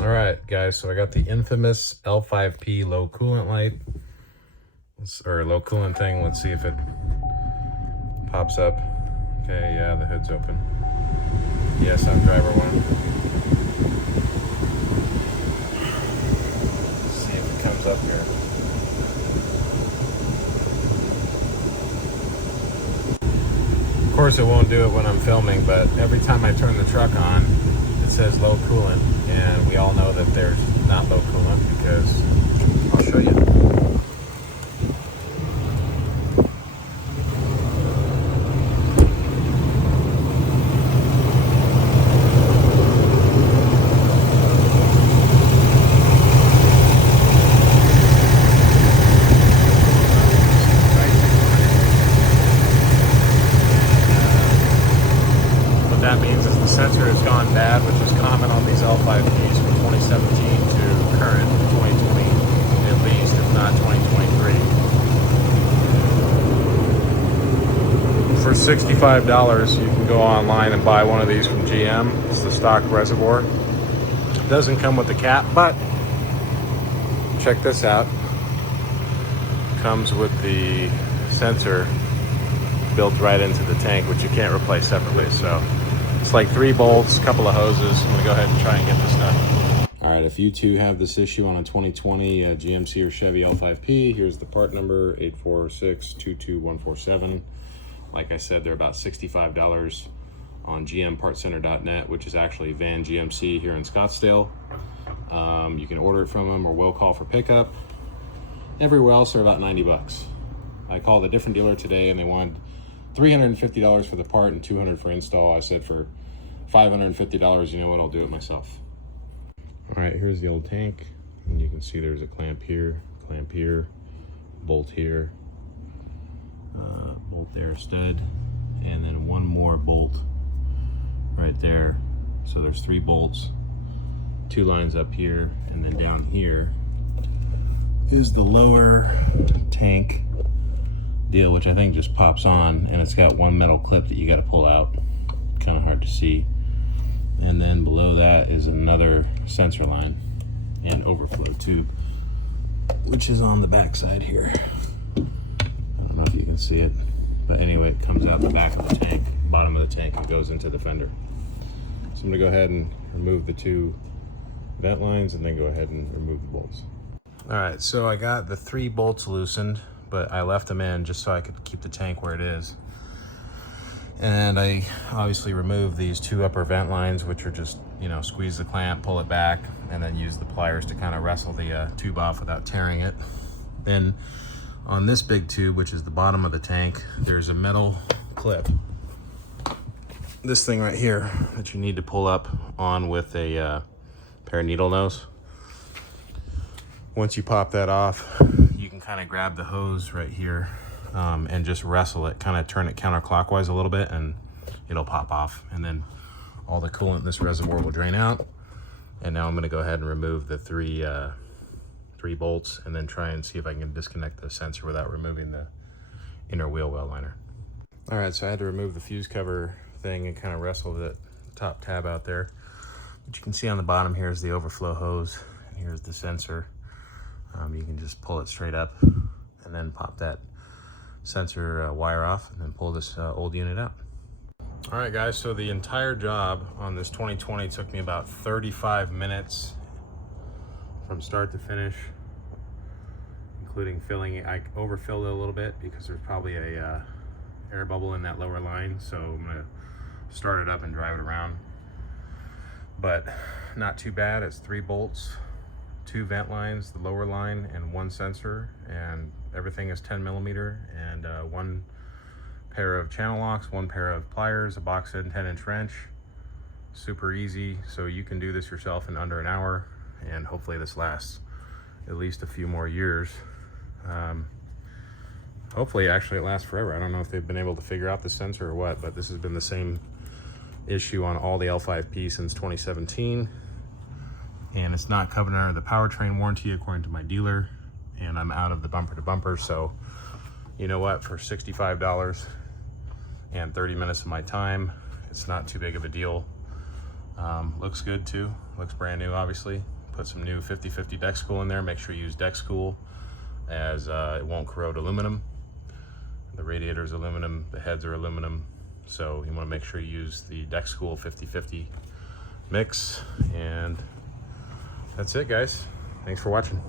All right, guys, so I got the infamous L5P low coolant light, or low coolant thing. Let's see if it pops up. Okay, yeah, the hood's open. Yes, I'm driver one. Let's see if it comes up here. Of course, it won't do it when I'm filming, but every time I turn the truck on, it says low coolant, and we all know that there's not low coolant because I'll show you. That means is the sensor has gone bad, which is common on these L5Ps from 2017 to current 2020, at least, if not 2023. For $65, you can go online and buy one of these from GM. It's the stock reservoir. It doesn't come with the cap, but check this out. It comes with the sensor built right into the tank, which you can't replace separately. So it's like 3 bolts, a couple of hoses. I'm gonna go ahead and try and get this done. All right, if you too have this issue on a 2020 GMC or Chevy L5P, here's the part number, 846-22147. Like I said, they're about $65 on gmpartcenter.net, which is actually Van GMC here in Scottsdale. You can order it from them or will call for pickup. Everywhere else are about 90 bucks. I called a different dealer today and they wanted $350 for the part and $200 for install. I said for $550, you know what, I'll do it myself. All right, here's the old tank. And you can see there's a clamp here, bolt here, bolt there, stud, and then one more bolt right there. So there's 3 bolts, 2 lines up here, and then down here is the lower tank deal, which I think just pops on, and it's got one metal clip that you got to pull out. Kind of hard to see. And then below that is another sensor line and overflow tube, which is on the back side here. I don't know if you can see it, but anyway, it comes out the back of the tank, bottom of the tank, and goes into the fender. So I'm gonna go ahead and remove the 2 vent lines and then go ahead and remove the bolts. All right, so I got the 3 bolts loosened, but I left them in just so I could keep the tank where it is. And I obviously removed these 2 upper vent lines, which are just, you know, squeeze the clamp, pull it back, and then use the pliers to kind of wrestle the tube off without tearing it. Then on this big tube, which is the bottom of the tank, there's a metal clip. This thing right here that you need to pull up on with a pair of needle nose. Once you pop that off, you can kind of grab the hose right here and just wrestle it, kind of turn it counterclockwise a little bit, and it'll pop off. And then all the coolant in this reservoir will drain out. And now I'm going to go ahead and remove the 3 bolts and then try and see if I can disconnect the sensor without removing the inner wheel well liner. All right, so I had to remove the fuse cover thing and kind of wrestle the top tab out there. But you can see on the bottom here is the overflow hose, and here's the sensor. You can just pull it straight up and then pop that sensor wire off and then pull this old unit out. All right, guys, so the entire job on this 2020 took me about 35 minutes from start to finish, including filling it. I overfilled it a little bit because there's probably a air bubble in that lower line, so I'm gonna start it up and drive it around. But not too bad. It's 3 bolts, 2 vent lines, the lower line, and 1 sensor, and everything is 10 millimeter, and 1 pair of channel locks, 1 pair of pliers, a box end 10-inch wrench. Super easy, so you can do this yourself in under an hour, and hopefully this lasts at least a few more years. Hopefully actually it lasts forever. I don't know if they've been able to figure out the sensor or what, but this has been the same issue on all the L5P since 2017. And it's not covered under the powertrain warranty according to my dealer, and I'm out of the bumper to bumper. So you know what, for $65 and 30 minutes of my time, it's not too big of a deal. Looks good too, looks brand new obviously. Put some new 50/50 deck school in there. Make sure you use deck school, as it won't corrode aluminum. The radiator is aluminum, the heads are aluminum, so you want to make sure you use the deck school 50/50 mix. And that's it, guys. Thanks for watching.